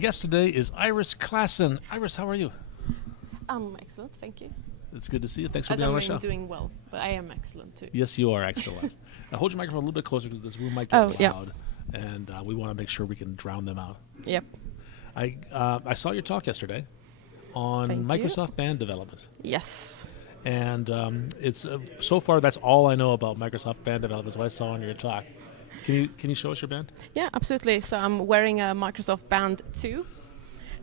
guest today is Iris Classon. Iris, how are you? I'm excellent, thank you. It's good to see you. Thanks for As being on I'm my show. doing well, but I am excellent too. Yes, you are excellent. Now hold your microphone a little bit closer because this room might get yeah. loud, and we want to make sure we can drown them out. Yep. I saw your talk yesterday on Thank you. Microsoft Band development, Yes. and it's so far that's all I know about Microsoft Band development. Is what I saw on your talk. Can you show us your band? Yeah, absolutely. So I'm wearing a Microsoft Band 2.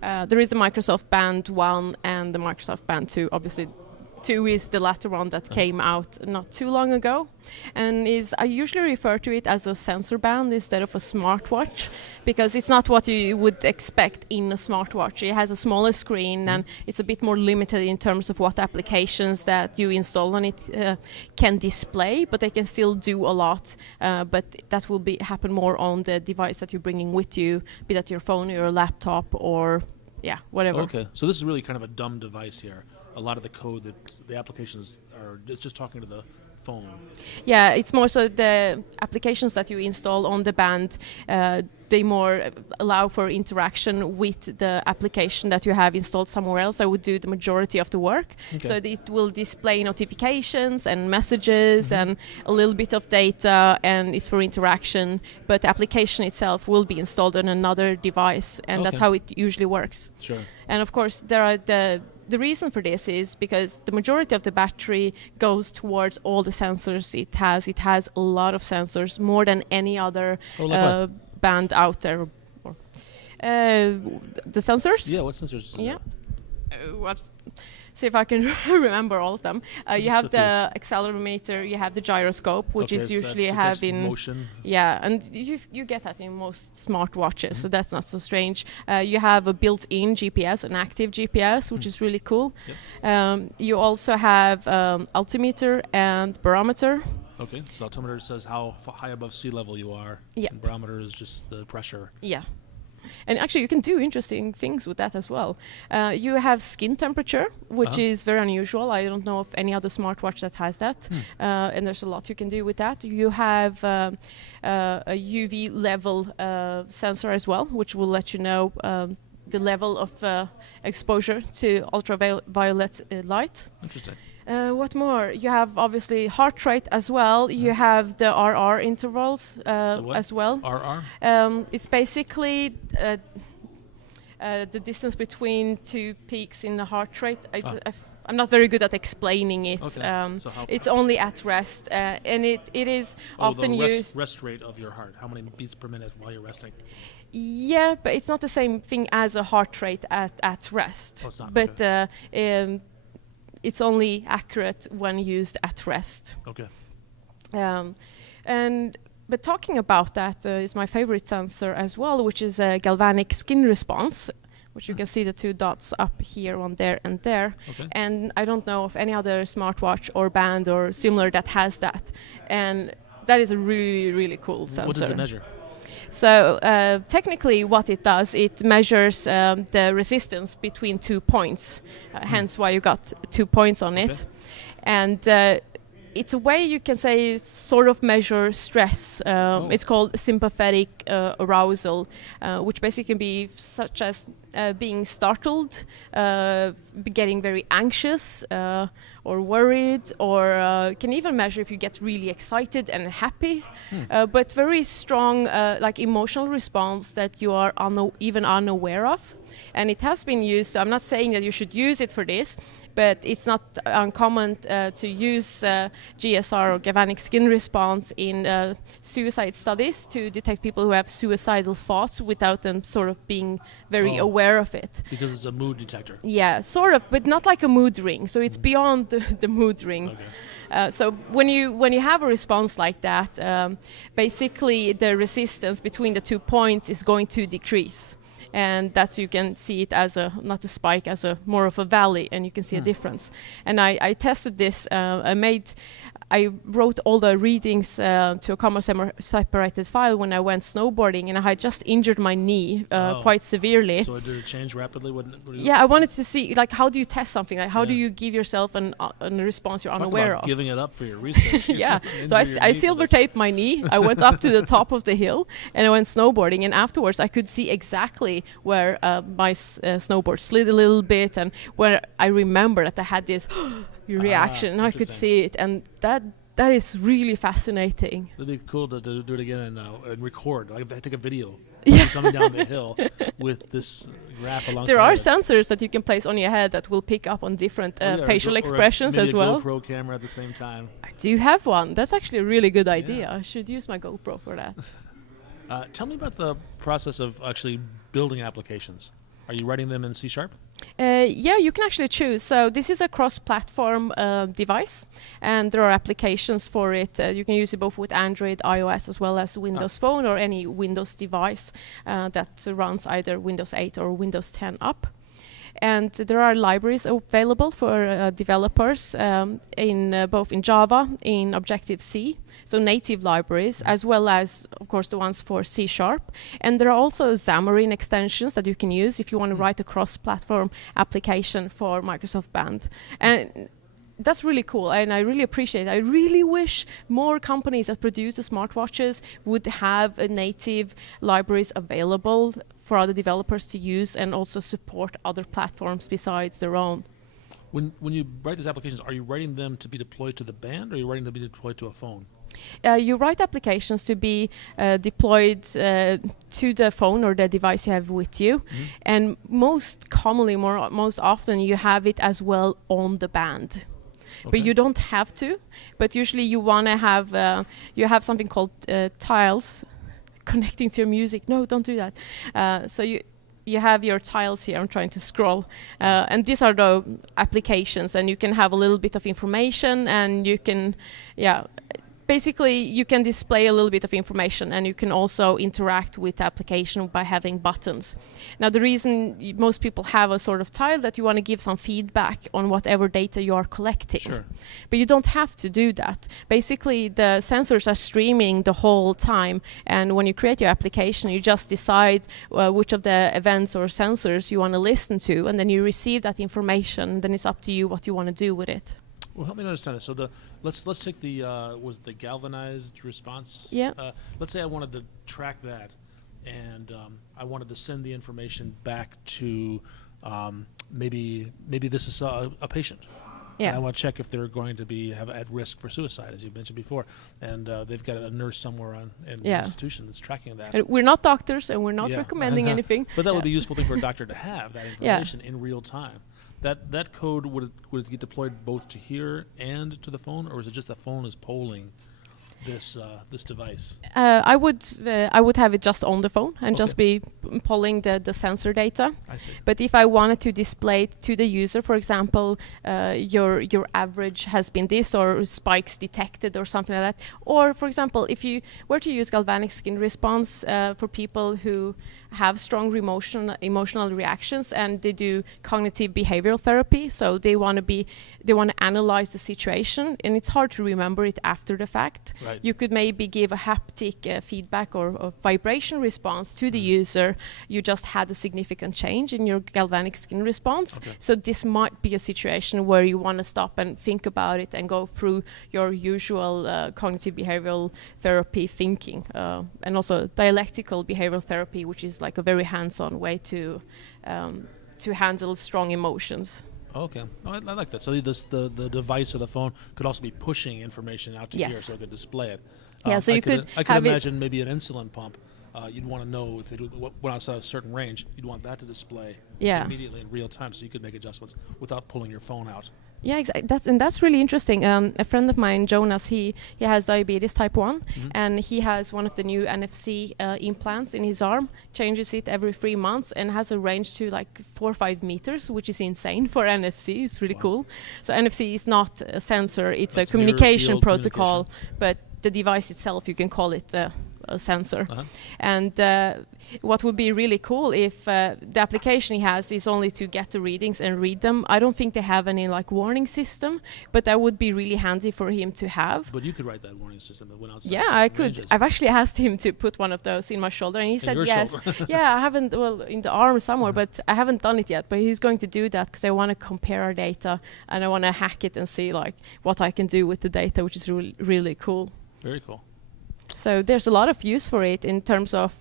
There is a Microsoft Band 1 and the Microsoft Band 2. Obviously, 2 is the latter one that came out not too long ago. And I usually refer to it as a sensor band instead of a smartwatch, because it's not what you would expect in a smartwatch. It has a smaller screen and it's a bit more limited in terms of what applications that you install on it can display, but they can still do a lot. But that will happen more on the device that you're bringing with you, be that your phone or your laptop or whatever. Okay, so this is really kind of a dumb device here. A lot of the code that the applications are just talking to the phone. Yeah, it's more so the applications that you install on the band, they more allow for interaction with the application that you have installed somewhere else. That would do the majority of the work. Okay. So it will display notifications and messages and a little bit of data, and it's for interaction, but the application itself will be installed on another device, and that's how it usually works. Sure. And of course, there are the reason for this is because the majority of the battery goes towards all the sensors it has. It has a lot of sensors, more than any other band out there. The sensors? Yeah, what sensors? Yeah. See if I can remember all of them. You have the accelerometer, you have the gyroscope, which is usually having motion. Yeah, and you get that in most smartwatches, so that's not so strange. You have a built-in GPS, an active GPS, which is really cool. Yep. You also have altimeter and barometer. Okay, so altimeter says how high above sea level you are. Yeah. And barometer is just the pressure. Yeah. And actually, you can do interesting things with that as well. You have skin temperature, which is very unusual. I don't know of any other smartwatch that has that. And there's a lot you can do with that. You have a UV level sensor as well, which will let you know the level of exposure to ultraviolet light. Interesting. What more? You have obviously heart rate as well. You have the RR intervals as well. RR? It's basically the distance between two peaks in the heart rate. I'm not very good at explaining it. Okay. So it's only at rest, and it is often used. Rest rate of your heart. How many beats per minute while you're resting? Yeah, but it's not the same thing as a heart rate at rest. Oh, it's not. But it's only accurate when used at rest. Okay. But talking about that is my favorite sensor as well, which is a galvanic skin response, which you can see the two dots up here, on there and there. Okay. And I don't know of any other smartwatch or band or similar that has that. And that is a really, really cool sensor. What does it measure? So technically what it does, it measures the resistance between 2 points, hence why you got 2 points on it. And it's a way you can say sort of measure stress. It's called sympathetic arousal, which basically can be such as being startled, getting very anxious or worried, or can even measure if you get really excited and happy, but very strong like emotional response that you are even unaware of. And it has been used, I'm not saying that you should use it for this, but it's not uncommon to use GSR or galvanic skin response in suicide studies to detect people who have suicidal thoughts without them sort of being very aware of it. Because it's a mood detector. Yeah, sort of, but not like a mood ring. So it's beyond the mood ring. Okay. So when you have a response like that, basically the resistance between the 2 points is going to decrease. And that's, you can see it as not a spike, as more of a valley, and you can see a difference. And I tested this. I wrote all the readings to a comma-separated file when I went snowboarding, and I had just injured my knee quite severely. So did it change rapidly? Yeah, I wanted to see, like, how do you test something? Like, how do you give yourself a response you're unaware of? Giving it up for your research. Yeah, so I silver taped my knee. I went up to the top of the hill, and I went snowboarding, and afterwards I could see exactly where my snowboard slid a little bit, and where I remember that I had this reaction, and I could see it, and that is really fascinating. It'd be cool to do it again and record. Like take a video Yeah. coming down the hill with this graph alongside. There are it. sensors that you can place on your head that will pick up on different Yeah, facial or expressions maybe as a well. GoPro camera at the same time. I do have one. That's actually a really good idea. Yeah. I should use my GoPro for that. Tell me about the process of actually building applications. Are you writing them in C#? Yeah, you can actually choose. So this is a cross-platform device, and there are applications for it. You can use it both with Android, iOS, as well as Windows Phone or any Windows device that runs either Windows 8 or Windows 10 up. And there are libraries available for developers in both in Java, in Objective-C, so native libraries, as well as, of course, the ones for C#. And there are also Xamarin extensions that you can use if you want to write a cross-platform application for Microsoft Band. And that's really cool, and I really appreciate it. I really wish more companies that produce the smartwatches would have native libraries available for other developers to use and also support other platforms besides their own. When you write these applications, are you writing them to be deployed to the band, or are you writing them to be deployed to a phone? You write applications to be deployed to the phone or the device you have with you, and most commonly, most often, you have it as well on the band. Okay. But you don't have to. But usually you want to have you have something called tiles connecting to your music. No, don't do that. So you have your tiles here. I'm trying to scroll, and these are the applications, and you can have a little bit of information, and you can, basically, you can display a little bit of information, and you can also interact with the application by having buttons. Now, the reason most people have a sort of tile that you want to give some feedback on whatever data you are collecting. Sure. But you don't have to do that. Basically, the sensors are streaming the whole time, and when you create your application, you just decide which of the events or sensors you want to listen to, and then you receive that information. Then it's up to you what you want to do with it. Well, help me understand it. So let's take the was the galvanized response. Yeah. Let's say I wanted to track that, and I wanted to send the information back to maybe this is a patient. Yeah. And I want to check if they're going to be at risk for suicide, as you mentioned before, and they've got a nurse somewhere in the institution that's tracking that. And we're not doctors, and we're not recommending anything. But that would be a useful thing for a doctor to have, that information in real time. That code would it get deployed both to here and to the phone, or is it just the phone is polling this device? I would have it just on the phone and just be pulling the sensor data. I see. But if I wanted to display it to the user, for example, your average has been this, or spikes detected, or something like that. Or, for example, if you were to use galvanic skin response for people who have strong emotional reactions, and they do cognitive behavioral therapy, so they want to analyze the situation, and it's hard to remember it after the fact. Right. You could maybe give a haptic feedback or vibration response to the user. You just had a significant change in your galvanic skin response. Okay. So this might be a situation where you want to stop and think about it and go through your usual cognitive behavioral therapy thinking, and also dialectical behavioral therapy, which is like a very hands-on way to handle strong emotions. Okay, I like that. So the device or the phone could also be pushing information out to here, so it could display it. Yeah, so I you could could I could have it. imagine maybe an insulin pump. You'd want to know if it went outside a certain range. You'd want that to display immediately in real time, so you could make adjustments without pulling your phone out. Yeah, exactly. That's really interesting. A friend of mine, Jonas, he has diabetes type 1, and he has one of the new NFC implants in his arm, changes it every 3 months, and has a range to like 4 or 5 meters, which is insane for NFC. It's really cool. So NFC is not a sensor, it's a communication protocol, but the device itself, you can call it a sensor. And what would be really cool if the application he has is only to get the readings and read them. I don't think they have any like warning system, but that would be really handy for him to have. But you could write that warning system that went outside. Yeah, I could. Ranges. I've actually asked him to put one of those in my shoulder, and he said yes. Yeah, I haven't, in the arm somewhere, but I haven't done it yet. But he's going to do that because I want to compare our data, and I want to hack it and see like what I can do with the data, which is really, really cool. Very cool. So there's a lot of use for it in terms of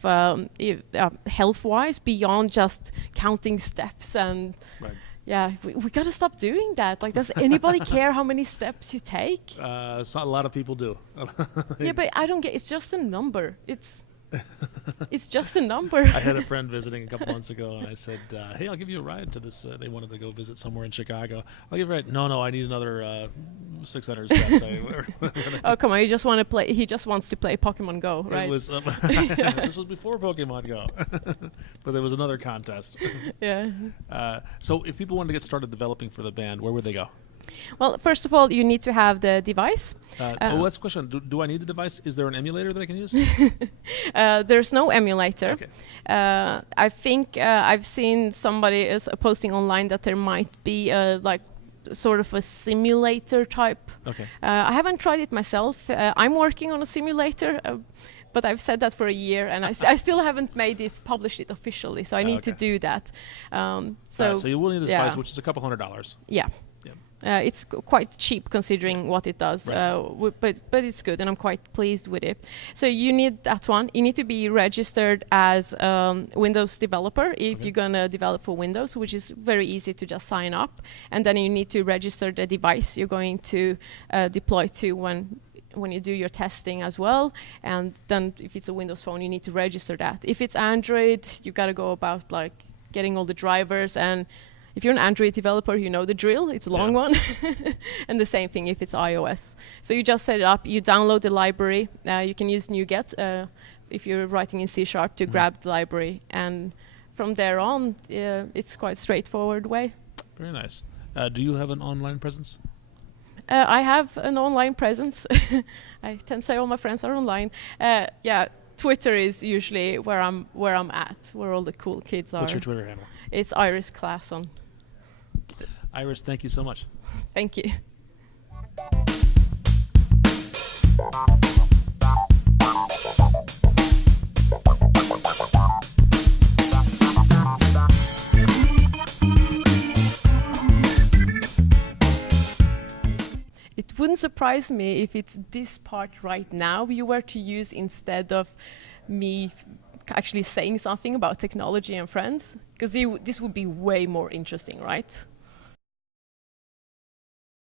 health-wise, beyond just counting steps and. Right. Yeah, we got to stop doing that. Like, does anybody care how many steps you take? A lot of people do. Yeah, but I don't get. It's just a number. It's just a number. I had a friend visiting a couple months ago, and I said, "Hey, I'll give you a ride to this." They wanted to go visit somewhere in Chicago. I'll give you a ride. No, I need another 600 steps. Oh, come on! He just want to play. He just wants to play Pokemon Go, right? It was, this was before Pokemon Go, but there was another contest. Yeah. So, if people wanted to get started developing for the band, where would they go? Well, first of all, you need to have the device. That's a question. Do I need the device? Is there an emulator that I can use? There's no emulator. Okay. I think I've seen somebody is posting online that there might be like sort of a simulator type. Okay. I haven't tried it myself. I'm working on a simulator. But I've said that for a year, and I still haven't published it officially. So I need to do that. So you will need this device, which is a couple $100. Yeah. It's quite cheap considering what it does, right. But it's good, and I'm quite pleased with it. So you need that one. You need to be registered as Windows developer if you're gonna develop for Windows, which is very easy to just sign up. And then you need to register the device you're going to deploy to when you do your testing as well. And then if it's a Windows phone, you need to register that. If it's Android, you got to go about like getting all the drivers, and if you're an Android developer, you know the drill. It's a long one. And the same thing if it's iOS. So you just set it up, you download the library. You can use NuGet if you're writing in C# to grab the library. And from there on, it's quite a straightforward way. Very nice. Do you have an online presence? I have an online presence. I tend to say all my friends are online. Twitter is usually where I'm at, where all the cool kids are. What's your Twitter handle? It's Iris Classon. Iris, thank you so much. Thank you. It wouldn't surprise me if it's this part right now you were to use instead of me actually saying something about technology and friends, because this would be way more interesting, right?